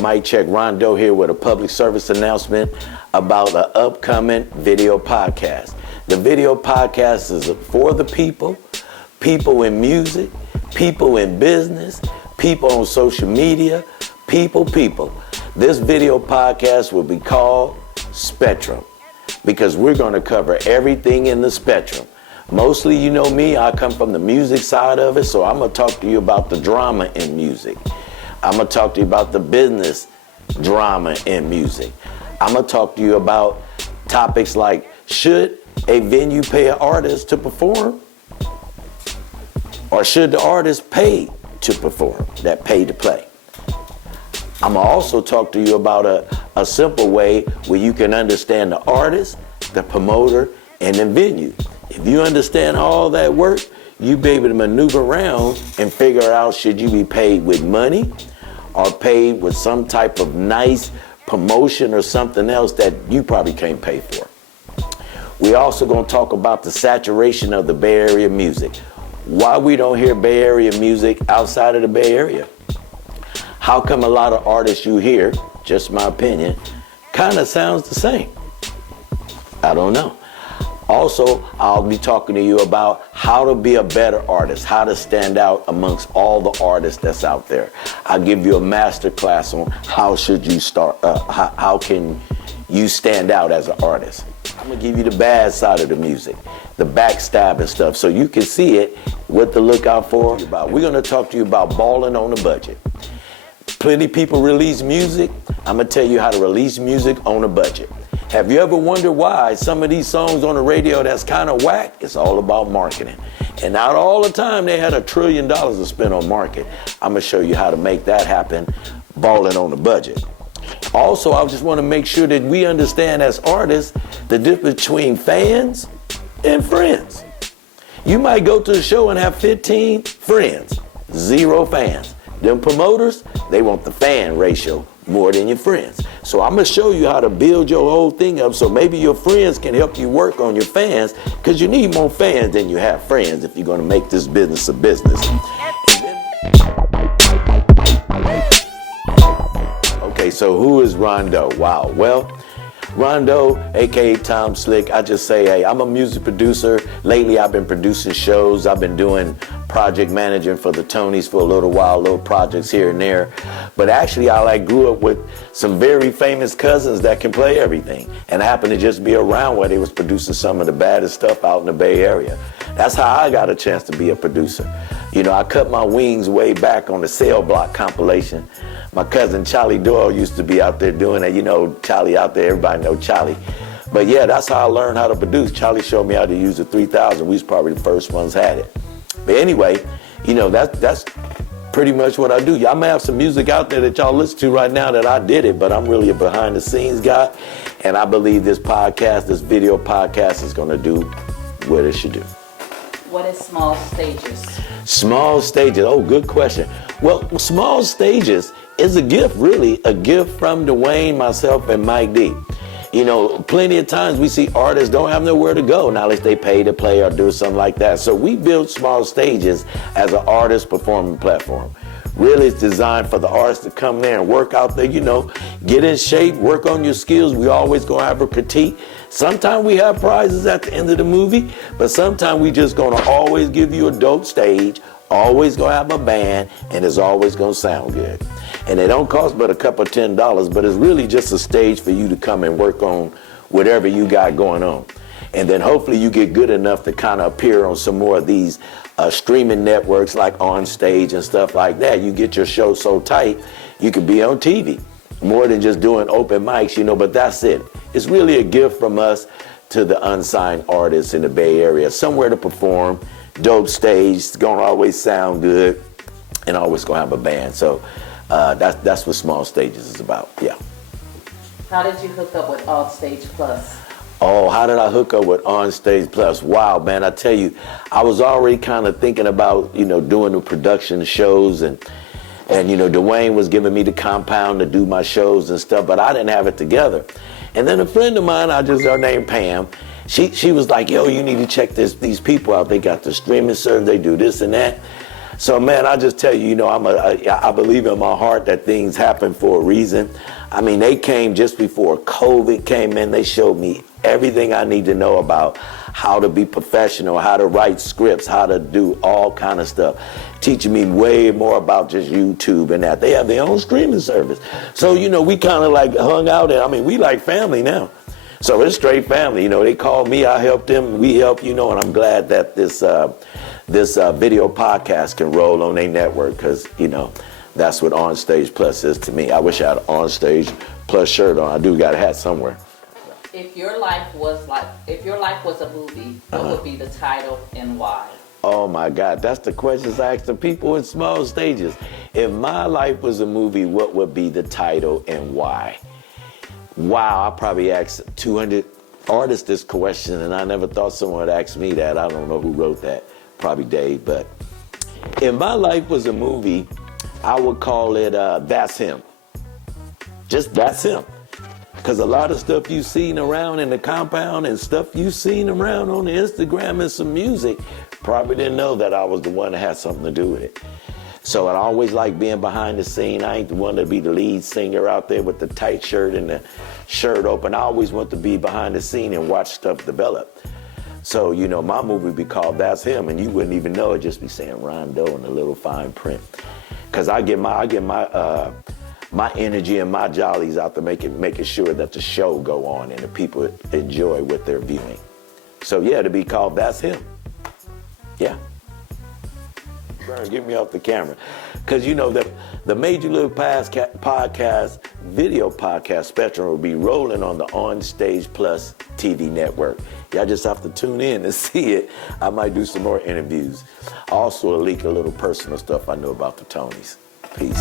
Mic Check. Rondoe here with a public service announcement about an upcoming video podcast. The video podcast is for the people, people in music, people in business, people on social media, people. This video podcast will be called Spectrum because we're going to cover everything in the spectrum. Mostly, you know me, I come from the music side of it, so I'm going to talk to you about the drama in music. I'm going to talk to you about the business drama in music. I'm going to talk to you about topics like, should a venue pay an artist to perform? Or should the artist pay to perform, that pay to play? I'm going to also talk to you about a simple way where you can understand the artist, the promoter, and the venue. If you understand all that work, you'll be able to maneuver around and figure out should you be paid with money or paid with some type of nice promotion or something else that you probably can't pay for. We're also going to talk about the saturation of the Bay Area music. Why we don't hear Bay Area music outside of the Bay Area. How come a lot of artists you hear, just my opinion, kind of sounds the same? I don't know. Also, I'll be talking to you about how to be a better artist, how to stand out amongst all the artists that's out there. I'll give you a master class on how should you start, how can you stand out as an artist. I'm gonna give you the bad side of the music, the backstab and stuff, so you can see it, what to look out for. We're gonna talk to you about balling on a budget. Plenty people release music. I'm gonna tell you how to release music on a budget. Have you ever wondered why some of these songs on the radio that's kind of whack? It's all about marketing. And not all the time they had $1 trillion to spend on market. I'm gonna show you how to make that happen, balling on the budget. Also, I just wanna make sure that we understand as artists the difference between fans and friends. You might go to a show and have 15 friends, 0 fans. Them promoters, they want the fan ratio more than your friends. So I'm gonna show you how to build your whole thing up so maybe your friends can help you work on your fans, because you need more fans than you have friends if you're gonna make this business a business. Okay, so who is Rondoe? Wow, well, Rondoe, aka Tomslick, I just say, hey, I'm a music producer. Lately I've been producing shows. I've been doing project managing for the Tonis for a little while, little projects here and there. But actually I grew up with some very famous cousins that can play everything. And I happened to just be around where they was producing some of the baddest stuff out in the Bay Area. That's how I got a chance to be a producer. You know, I cut my wings way back on the Cell Block compilation. My cousin Charlie Doyle used to be out there doing that. You know, Charlie out there, everybody know Charlie. But yeah, that's how I learned how to produce. Charlie showed me how to use the 3000. We was probably the first ones had it. But anyway, you know, that's pretty much what I do. Y'all may have some music out there that y'all listen to right now that I did it, but I'm really a behind the scenes guy. And I believe this podcast, this video podcast is gonna do what it should do. What is Small Stages? Small Stages, oh, good question. Well, Small Stages is a gift, really, a gift from Dwayne, myself, and Mike D. You know, plenty of times we see artists don't have nowhere to go, not unless they pay to play or do something like that. So we built Small Stages as an artist performing platform. Really, it's designed for the artists to come there and work out there, you know, get in shape, work on your skills. We always gonna have a critique. Sometimes we have prizes at the end of the movie, but sometimes we just gonna always give you a dope stage, always gonna have a band, and it's always gonna sound good. And they don't cost but a couple of $10, but it's really just a stage for you to come and work on whatever you got going on. And then hopefully you get good enough to kind of appear on some more of these streaming networks like Onstage and stuff like that. You get your show so tight, you could be on TV. More than just doing open mics, you know, but that's it. It's really a gift from us to the unsigned artists in the Bay Area. Somewhere to perform, dope stage, it's gonna always sound good, and always gonna have a band. So that's what Small Stages is about, yeah. How did you hook up with Onstageplus? Oh, how did I hook up with Onstageplus? Wow, man, I tell you, I was already kind of thinking about, you know, doing the production shows and you know, Dwayne was giving me the compound to do my shows and stuff, but I didn't have it together. And then a friend of mine, her name Pam, she was like, yo, you need to check these people out. They got the streaming service, they do this and that. So, man, I just tell you, you know, I believe in my heart that things happen for a reason. I mean, they came just before COVID came in. They showed me everything I need to know about how to be professional, how to write scripts, how to do all kind of stuff. Teaching me way more about just YouTube and that. They have their own streaming service. So, you know, we kind of like hung out, and I mean, we like family now. So it's straight family. You know, they called me, I helped them, we help, you know, and I'm glad that this video podcast can roll on their network, because, you know, that's what Onstageplus is to me. I wish I had an Onstageplus shirt on. I do got a hat somewhere. If your life was a movie, what would be the title and why? Oh my God, that's the questions I ask the people in small stages. If my life was a movie, what would be the title and why? Wow, I probably asked 200 artists this question, and I never thought someone would ask me that. I don't know who wrote that, probably Dave. But if my life was a movie, I would call it That's Him. Just That's Him. Because a lot of stuff you've seen around in the compound and stuff you've seen around on the Instagram and some music, probably didn't know that I was the one that had something to do with it. So I always like being behind the scene. I ain't the one to be the lead singer out there with the tight shirt and the shirt open. I always want to be behind the scene and watch stuff develop. So, you know, my movie would be called That's Him, and you wouldn't even know it, just be saying Rondoe in a little fine print. Because I get my energy and my jollies out to making sure that the show go on and the people enjoy what they're viewing. So yeah, to be called That's Him. Yeah. Get me off the camera. Because you know the Major League Podcast, video podcast spectrum will be rolling on the Onstageplus TV network. Y'all just have to tune in to see it. I might do some more interviews. Also, leak a little personal stuff I know about the Tonis. Peace.